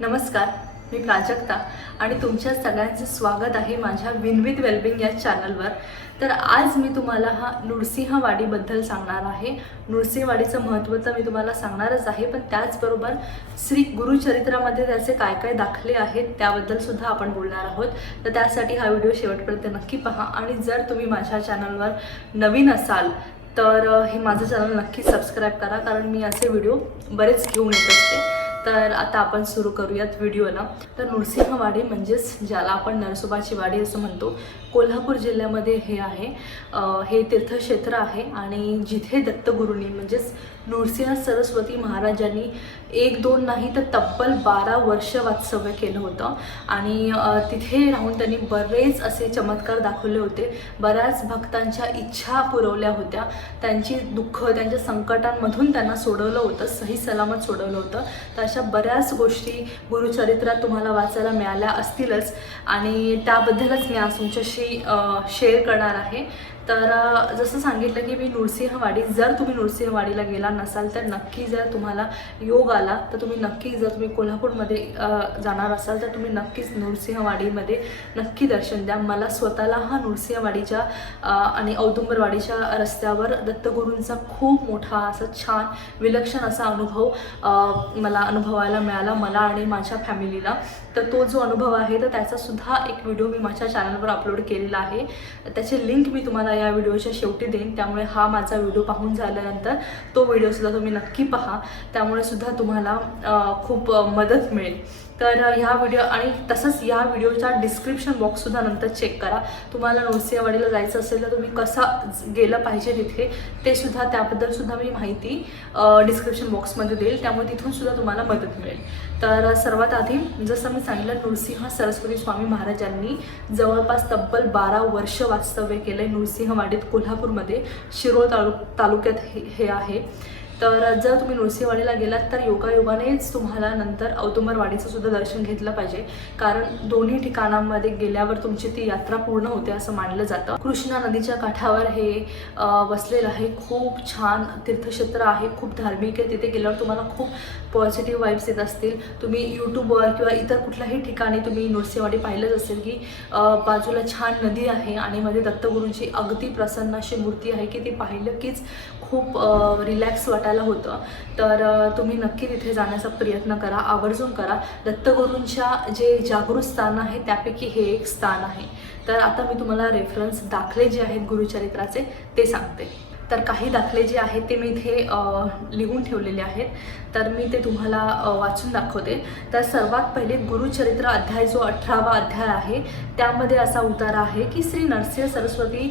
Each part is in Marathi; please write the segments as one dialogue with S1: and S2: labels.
S1: नमस्कार मी प्राजक्ता आणि तुमच्या सगळ्यांचं स्वागत आहे माझ्या विनविथ वेलबिंग या चॅनलवर तर आज मी तुम्हाला हा नृसिंहवाडीबद्दल सांगणार आहे. नृसिंहवाडीचं महत्त्व तर मी तुम्हाला सांगणारच आहे पण त्याचबरोबर श्री गुरुचरित्रामध्ये त्याचे काय काय दाखले आहेत त्याबद्दल सुद्धा आपण बोलणार आहोत. तर त्यासाठी हा व्हिडिओ शेवटपर्यंत नक्की पहा आणि जर तुम्ही माझ्या चॅनलवर नवीन असाल तर हे माझं चॅनल नक्की सबस्क्राईब करा कारण मी असे व्हिडिओ बरेच घेऊन येत असते. तर आता आपण सुरू करूयात व्हिडिओला. तर नृसिंहवाडी म्हणजेच ज्याला आपण नरसोबाची वाडी असं म्हणतो कोल्हापूर जिल्ह्यामध्ये हे आहे. हे तीर्थक्षेत्र आहे आणि जिथे दत्तगुरूंनी म्हणजेच नृसिंह सरस्वती महाराजांनी एक दोन नाही तर तब्बल बारा वर्ष वास्तव्य केलं होतं. आणि तिथे राहून त्यांनी बरेच असे चमत्कार दाखवले होते. बऱ्याच भक्तांच्या इच्छा पुरवल्या होत्या. त्यांची दुःख त्यांच्या संकटांमधून त्यांना सोडवलं होतं सही सलामत सोडवलं होतं. तर अशा बऱ्याच गोष्टी गुरुचरित्रात तुम्हाला वाचायला मिळाल्या असतीलच. आणि त्याबद्दलच मी आज तुमच्याशी शेअर करणार आहे. तर जसं सांगितलं की मी नृसिंहवाडी जर तुम्ही नृसिंहवाडीला गेला नसाल तर नक्की जर तुम्हाला योग आला तर तुम्ही नक्की जर तुम्ही कोल्हापूरमध्ये जाणार असाल तर तुम्ही नक्कीच नृसिंहवाडीमध्ये नक्की दर्शन द्या. मला स्वतःला हा नृसिंहवाडीच्या आणि औदुंबरवाडीच्या रस्त्यावर दत्तगुरूंचा खूप मोठा असा छान विलक्षण असा अनुभव मला अनुभवायला मिळाला मला आणि माझ्या फॅमिलीला. तर तो जो अनुभव आहे तर त्याचासुद्धा एक व्हिडिओ मी माझ्या चॅनलवर अपलोड केलेला आहे. त्याची लिंक मी तुम्हाला या व्हिडिओच्या शेवटी देईन. त्यामुळे हा माझा व्हिडिओ पाहून झाल्यानंतर तो व्हिडिओसुद्धा तुम्ही नक्की पहा. त्यामुळे सुद्धा तुम्हाला खूप मदत मिळेल. तर ह्या व्हिडिओ आणि तसंच या व्हिडिओचा डिस्क्रिप्शन बॉक्ससुद्धा नंतर चेक करा. तुम्हाला नरसिंहवाडीला जायचं असेल तर तुम्ही कसा गेलं पाहिजे तिथे ते सुद्धा त्याबद्दल सुद्धा मी माहिती डिस्क्रिप्शन बॉक्समध्ये देईल. त्यामुळे तिथून सुद्धा तुम्हाला मदत मिळेल. तर सर्वात आधी जसं मी सांगितलं नृसिंह सरस्वती स्वामी महाराजांनी जवळपास तब्बल बारा वर्ष वास्तव्य केलं आहे नृसिंहवाडीत कोल्हापूरमध्ये शिरोळ तालु तालुक्यात हे हे आहे. तर जर तुम्ही नृसिंहवाडीला गेलात तर योगायोगानेच तुम्हाला नंतर औदुंबरवाडीचं सुद्धा दर्शन घेतलं पाहिजे. कारण दोन्ही ठिकाणांमध्ये गेल्यावर तुमची ती यात्रा पूर्ण होते असं मानलं जातं. कृष्णा नदीच्या काठावर हे वसलेलं आहे खूप छान तीर्थक्षेत्र आहे खूप धार्मिक आहे. तिथे गेल्यावर तुम्हाला खूप पॉझिटिव्ह वाईब्स येत असतील. तुम्ही यूट्यूबवर किंवा इतर कुठल्याही ठिकाणी तुम्ही नृसिंहवाडी पाहिलंच असेल की बाजूला छान नदी आहे आणि मध्ये दत्तगुरूंची अगदी प्रसन्न अशी मूर्ती आहे की ती पाहिलं कीच खूप रिलॅक्स वाटायला होतं. तर तुम्ही नक्की तिथे जाण्याचा प्रयत्न करा आवर्जून करा. दत्तगुरूंच्या जे जागृत स्थान आहे त्यापैकी हे एक स्थान आहे. तर आता मी तुम्हाला रेफरन्स दाखले जे आहेत गुरुचरित्राचे ते सांगते. तर काही दाखले जे आहेत ते मी इथे लिहून ठेवलेले आहेत. तर मी ते तुम्हाला वाचून दाखवते. तर सर्वात पहिले गुरुचरित्र अध्याय जो अठरावा अध्याय आहे त्यामध्ये असा उतारा आहे की श्री नरसिंह सरस्वती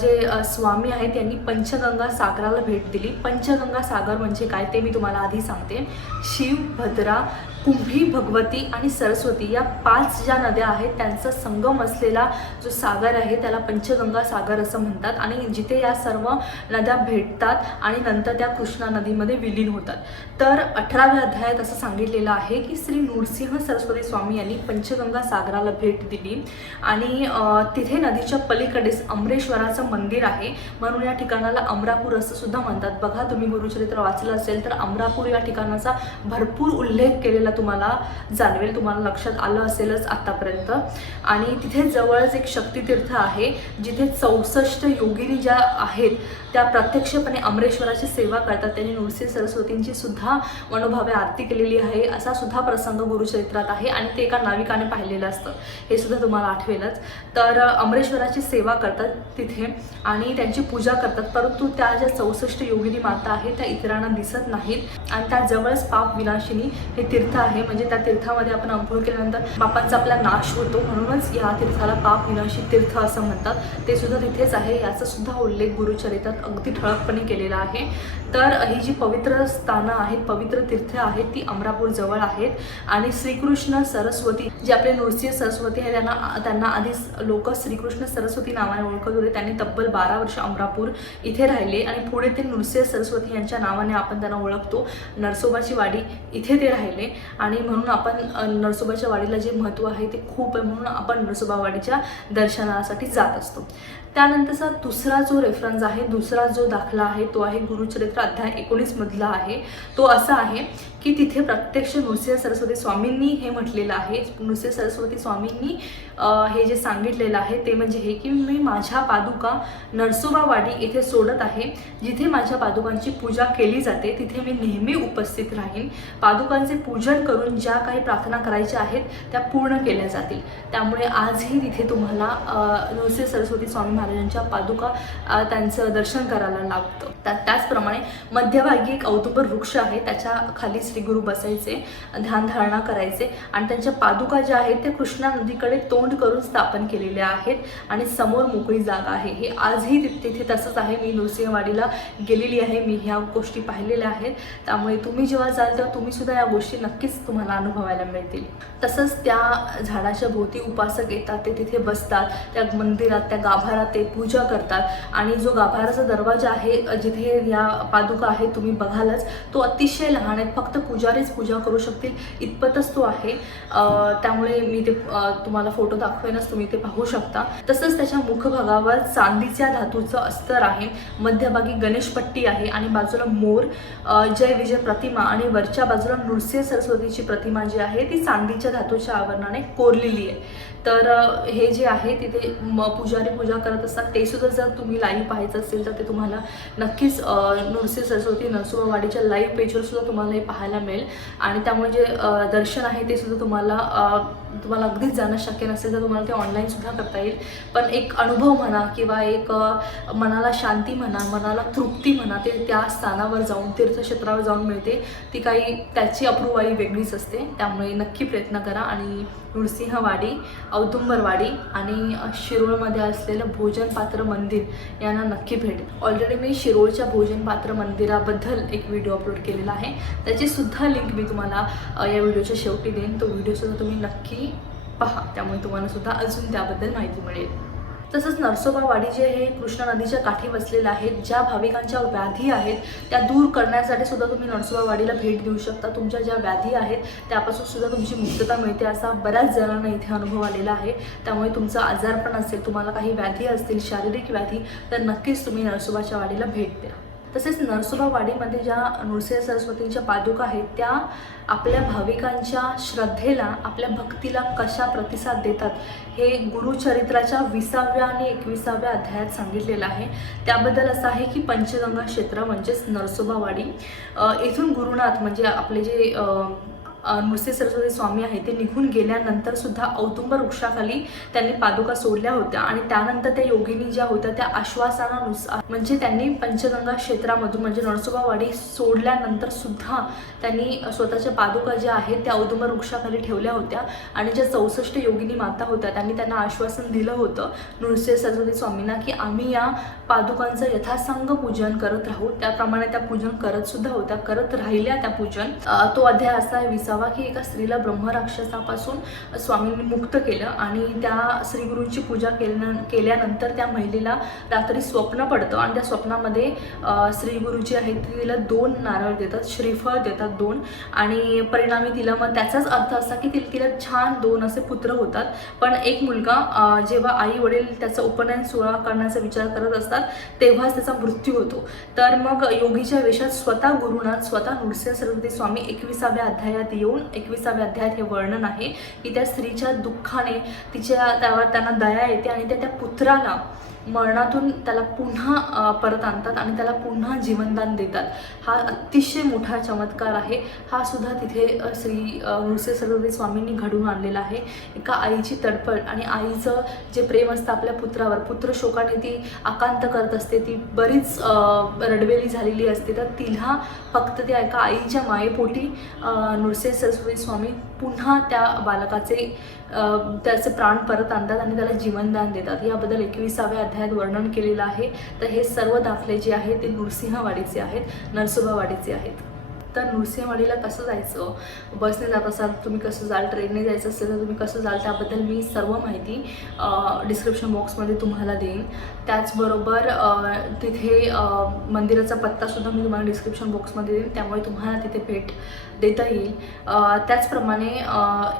S1: जे स्वामी आहेत यांनी पंचगंगा सागराला भेट दिली. पंचगंगा सागर म्हणजे काय ते मी तुम्हाला आधी सांगते. शिव भद्रा कुंभी भगवती आणि सरस्वती या पाच ज्या नद्या आहेत त्यांचा संगम असलेला जो सागर आहे त्याला पंचगंगा सागर असं म्हणतात. आणि जिथे या सर्व नद्या भेटतात आणि नंतर त्या कृष्णा नदीमध्ये विलीन होतात. तर अठराव्या अध्यायात असं सांगितलेलं आहे की श्री नृसिंह सरस्वती स्वामी यांनी पंचगंगा सागराला भेट दिली आणि तिथे नदीच्या पलीकडेच अमरेश्वराचं मंदिर आहे. म्हणून या ठिकाणाला अमरापूर असं सुद्धा म्हणतात. बघा तुम्ही गुरुचरित्र वाचलं असेल तर अमरापूर या ठिकाणाचा भरपूर उल्लेख केलेला तुम्हाला जाणवेल. तुम्हाला लक्षात आलं असेलच आतापर्यंत. आणि तिथे जवळच एक शक्तितीर्थ आहे जिथे चौसष्ट योगिनी ज्या आहेत त्या प्रत्यक्षपणे अमरेश्वराची सेवा करतात. त्यांनी नृसिंह सरस्वतींची सुद्धा मनोभावे आरती केलेली आहे. असा सुद्धा प्रसंग गुरुचरित्रात आहे आणि ते एका नाविकाने पाहिलेलं असतं. हे सुद्धा तुम्हाला आठवेलच. तर अमरेश्वराची सेवा करतात तिथे आणि त्यांची पूजा करतात. परंतु त्या ज्या चौसष्ट योगिनी माता आहेत त्या इतरांना दिसत नाहीत. आणि त्या जवळच पाप विनाशिनी हे तीर्थ आहे. म्हणजे त्या तीर्थामध्ये आपण अंघोळ केल्यानंतर पापांचा आपला नाश होतो. म्हणूनच या तीर्थाला पाप विनाशी तीर्थ असं म्हणतात. ते सुद्धा तिथेच आहे. याचा सुद्धा उल्लेख गुरुचरित्रात अगदी ठळकपणे केलेला आहे. तर ही जी पवित्र स्थानं आहेत पवित्र तीर्थ आहेत ती अमरापूरजवळ आहेत. आणि श्रीकृष्ण सरस्वती जे आपले नृसिंह सरस्वती आहे त्यांना त्यांना आधी लोक श्रीकृष्ण सरस्वती नावाने ओळखत होते. त्यांनी तब्बल बारा वर्ष अमरापूर इथे राहिले आणि पुढे ते नृसिंह सरस्वती यांच्या नावाने आपण त्यांना ओळखतो. नरसोबाची वाडी इथे ते राहिले. आणि म्हणून आपण नरसोबाच्या वाडीला जे महत्त्व आहे ते खूप आहे. म्हणून आपण नरसोबा वाडीच्या दर्शनासाठी जात असतो. त्यानंतरचा दुसरा जो रेफरन्स आहे दुसरा जो दाखला आहे तो आहे गुरुचरित्र अध्याय एकोणीसमधला आहे. तो असा आहे की तिथे प्रत्यक्ष नृसिंह सरस्वती स्वामींनी हे म्हटलेलं आहे. नृसिंह सरस्वती स्वामींनी हे जे सांगितलेलं आहे ते म्हणजे हे की मी माझ्या पादुका नरसोबावाडी येथे सोडत आहे. जिथे माझ्या पादुकांची पूजा केली जाते तिथे मी नेहमी उपस्थित राहीन. पादुकांचे पूजन करून ज्या काही प्रार्थना करायच्या आहेत त्या पूर्ण केल्या जातील. त्यामुळे आजही तिथे तुम्हाला नृसिंह सरस्वती स्वामी महाराजांच्या पादुका त्यांचं दर्शन करायला लागतं. त्या त्याचप्रमाणे मध्यभागी एक औतुंबर वृक्ष आहे त्याच्याखाली श्रीगुरू बसायचे ध्यानधारणा करायचे. आणि त्यांच्या पादुका ज्या आहेत त्या कृष्णा नदीकडे तो तोंड करून स्थापन केलेल्या आहेत आणि समोर मोकळी जागा आहे. हे आजही ति- तिथे तसंच आहे. मी नृसिंहवाडीला गेलेली आहे. मी ह्या गोष्टी पाहिलेल्या आहेत. त्यामुळे तुम्ही जेव्हा जाल तेव्हा तुम्हीसुद्धा या गोष्टी नक्कीच तुम्हाला अनुभवायला मिळतील. तसंच त्या झाडाच्या भोवती उपासक येतात. ते तिथे बसतात. त्या मंदिरात त्या गाभारात ते पूजा करतात. आणि जो गाभाराचा दरवाजा आहे जिथे या पादुका आहे तुम्ही बघालच. तो अतिशय लहान आहे फक्त पुजारीच पूजा करू शकतील. इतपतच तो आहे. त्यामुळे मी ते तुम्हाला फोटो दाखवेनच तुम्ही ते पाहू शकता. तसंच त्याच्या मुखभागावर चांदीच्या धातूचं अस्तर आहे. मध्यभागी गणेशपट्टी आहे आणि बाजूला मोर जय विजय प्रतिमा आणि वरच्या बाजूला नृसिंह सरस्वतीची प्रतिमा जी आहे ती चांदीच्या धातूच्या आवरणाने कोरलेली आहे. तर हे जे आहे तिथे म पुजारी पूजा करत असतात. ते सुद्धा जर तुम्ही लाईव्ह पाहायचं असेल तर ते तुम्हाला नक्कीच अ, नृसिंह सरस्वती नरसोबावाडीच्या लाईव्ह पेजवर सुद्धा तुम्हाला हे पाहायला मिळेल. आणि त्यामुळे जे दर्शन आहे ते सुद्धा तुम्हाला तुम्हाला अगदीच जाणं शक्य नसेल तर तुम्हाला ते ऑनलाईन सुद्धा करता येईल. पण एक अनुभव म्हणा किंवा एक मनाला शांती म्हणा मनाला तृप्ती म्हणा ते त्या स्थानावर जाऊन तीर्थक्षेत्रावर जाऊन मिळते. ती काही त्याची अप्रूवाई वेगळीच असते. त्यामुळे नक्की प्रयत्न करा. आणि नृसिंहवाडी औदुंबरवाडी आणि शिरोळमध्ये असलेलं भोजनपात्र मंदिर यांना नक्की भेट. ऑलरेडी मी शिरोळच्या भोजनपात्र मंदिराबद्दल एक व्हिडिओ अपलोड केलेला आहे. त्याचीसुद्धा लिंक मी तुम्हाला या व्हिडिओच्या शेवटी देईन. तो व्हिडिओसुद्धा तुम्ही नक्की पहा. त्यामुळे तुम्हाला सुद्धा अजून त्याबद्दल माहिती मिळेल. तसंच नरसोबावाडी जे हे कृष्णा नदीच्या काठी वसलेलं आहे ज्या भाविकांच्या व्याधी आहेत त्या दूर करण्यासाठी सुद्धा तुम्ही नरसोबावाडीला भेट देऊ शकता. तुमच्या ज्या व्याधी आहेत त्यापासून सुद्धा तुमची मुक्तता मिळते असा बऱ्याच जणांना इथे अनुभव आलेला आहे. त्यामुळे तुमचा आजारपण असेल तुम्हाला काही व्याधी असतील शारीरिक व्याधी तर नक्कीच तुम्ही नरसोबाच्या वाडीला भेट द्या. तसेच नरसोबावाडीमध्ये ज्या नृसिंह सरस्वतींच्या पादुका आहेत त्या आपल्या भाविकांच्या श्रद्धेला आपल्या भक्तीला कशा प्रतिसाद देतात हे गुरुचरित्राच्या विसाव्या आणि एकविसाव्या अध्यायात सांगितलेलं आहे. त्याबद्दल असं आहे की पंचगंगा क्षेत्र म्हणजेच नरसोबावाडी. इथून गुरुनाथ म्हणजे आपले जे नृसिंह सरस्वती स्वामी आहे ते निघून गेल्यानंतर सुद्धा औदुंबर वृक्षाखाली त्यांनी पादुका सोडल्या होत्या. आणि त्यानंतर त्या योगिनी ज्या होत्या त्या आश्वासनानुसार म्हणजे त्यांनी पंचगंगा क्षेत्रामधून म्हणजे नरसोबावाडी सोडल्यानंतर सुद्धा त्यांनी स्वतःच्या पादुका ज्या आहेत त्या औदुंबर वृक्षाखाली ठेवल्या होत्या. आणि ज्या चौसष्ट योगिनी माता होत्या त्यांनी त्यांना आश्वासन दिलं होतं नृसिंह सरस्वती स्वामींना की आम्ही या पादुकांचं यथासंग पूजन करत राहू. त्याप्रमाणे त्या पूजन करत सुद्धा होत्या करत राहिल्या त्या पूजन. तो अध्याय असा आहे असावा की एका स्त्रीला ब्रह्मराक्षसापासून स्वामींनी मुक्त केलं आणि त्या श्रीगुरूंची पूजा केल्या केल्यानंतर त्या महिलेला रात्री स्वप्न पडतं आणि त्या स्वप्नामध्ये अ, श्रीगुरु जी आहेत ती तिला दोन नारळ देतात श्रीफळ देतात दोन आणि परिणामी तिला मग त्याचाच अर्थ असा की ति- तिला छान दोन असे पुत्र होतात. पण एक मुलगा जेव्हा आई वडील त्याचा उपनयन सोहळा करण्याचा विचार करत असतात तेव्हाच त्याचा मृत्यू होतो. तर मग योगीच्या वेशात स्वतः गुरुनाथ स्वतः नृसिंह सरस्वती स्वामी एकविसाव्या अध्यायात येऊन एकविसाव्या अध्यायात हे वर्णन आहे की त्या स्त्रीच्या दुःखाने तिच्या त्यावर त्यांना दया येते आणि त्या त्या पुत्राला मरणातून त्याला पुन्हा परत आणतात आणि त्याला पुन्हा जीवनदान देतात. हा अतिशय मोठा चमत्कार आहे. हा सुद्धा तिथे श्री नृसिंह सरस्वती स्वामींनी घडून आणलेला आहे. एका आईची तडफड आणि आईचं जे प्रेम असतं आपल्या पुत्रावर पुत्र शोकाने ती आकांत करत असते. ती बरीच रडवेली झालेली असते. तर तिला फक्त त्या एका आईच्या मायेपोटी नृसिंह सरस्वती स्वामी पुन्हा त्या बालकाचे त्याचे प्राण परत आणतात आणि त्याला जीवनदान देतात. याबद्दल एकविसाव्या अध्यायात वर्णन केलेलं आहे. तर हे सर्व दाखले जे आहेत ते नृसिंहवाडीचे आहेत नरसोबावाडीचे आहेत. तर नृसिंहवाडीला कसं जायचं? बसने जात असाल तुम्ही कसं जाल? ट्रेनने जायचं असेल तर तुम्ही कसं जाल? त्याबद्दल मी सर्व माहिती डिस्क्रिप्शन बॉक्समध्ये तुम्हाला देईन. त्याचबरोबर तिथे मंदिराचा पत्तासुद्धा मी तुम्हाला डिस्क्रिप्शन बॉक्समध्ये देईन. त्यामुळे तुम्हाला तिथे भेट देता येईल. त्याचप्रमाणे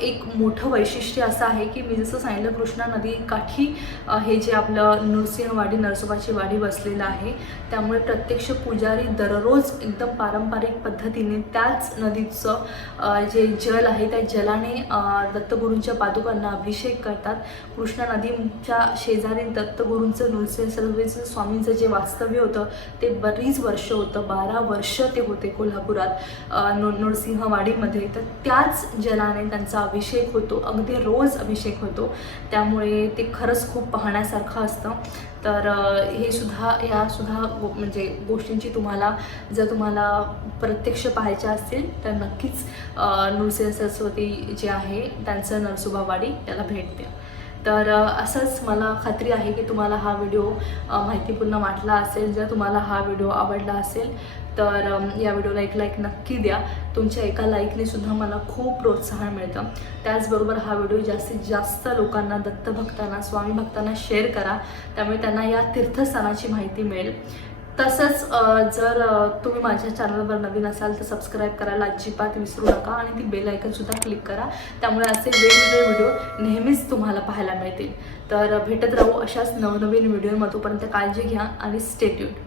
S1: एक मोठं वैशिष्ट्य असं आहे की मी जसं सांगितलं कृष्णा नदी काठी हे जे आपलं नृसिंहवाडी नरसोबाची वाडी वसलेलं आहे त्यामुळे प्रत्यक्ष पुजारी दररोज एकदम पारंपरिक पद्धतीने त्याच नदीचं जे जल आहे त्या जलाने दत्तगुरूंच्या पादुकांना अभिषेक करतात. कृष्णा नदीच्या शेजारी दत्तगुरूंचं नृसिंह सर्वेचं स्वामींचं जे वास्तव्य होतं ते बरीच वर्ष होतं बारा वर्ष ते होते कोल्हापुरात. अ, सिंहवाडीमध्ये तर त्याच जलाने त्यांचा अभिषेक होतो. अगदी रोज अभिषेक होतो. त्यामुळे ते खरंच खूप पाहण्यासारखं असतं. तर हे सुद्धा ह्या सुद्धा म्हणजे गोष्टींची तुम्हाला जर तुम्हाला प्रत्यक्ष पाहायच्या असतील तर नक्कीच नृसिंह सरस्वती जे आहे त्यांचं नरसोबावाडी त्याला भेट द्या. तर असंच मला खात्री आहे की तुम्हाला हा व्हिडिओ माहितीपूर्ण वाटला असेल जर तुम्हाला हा व्हिडिओ आवडला असेल तर या व्हिडिओला एक लाईक नक्की द्या. तुमच्या एका लाईकने सुद्धा मला खूप प्रोत्साहन मिळतं. त्याचबरोबर हा व्हिडिओ जास्तीत जास्त लोकांना दत्तभक्तांना स्वामी भक्तांना शेअर करा. त्यामुळे त्यांना या तीर्थस्थानाची माहिती मिळेल. तसंच जर तुम्ही माझ्या चॅनलवर नवीन असाल तर सबस्क्राईब करायला अजिबात विसरू नका आणि ती बेल सुद्धा क्लिक करा. त्यामुळे असे वेगवेगळे व्हिडिओ नेहमीच तुम्हाला पाहायला मिळतील. तर भेटत राहू अशाच नवनवीन व्हिडिओ तोपर्यंत काळजी घ्या आणि स्टेट्यूड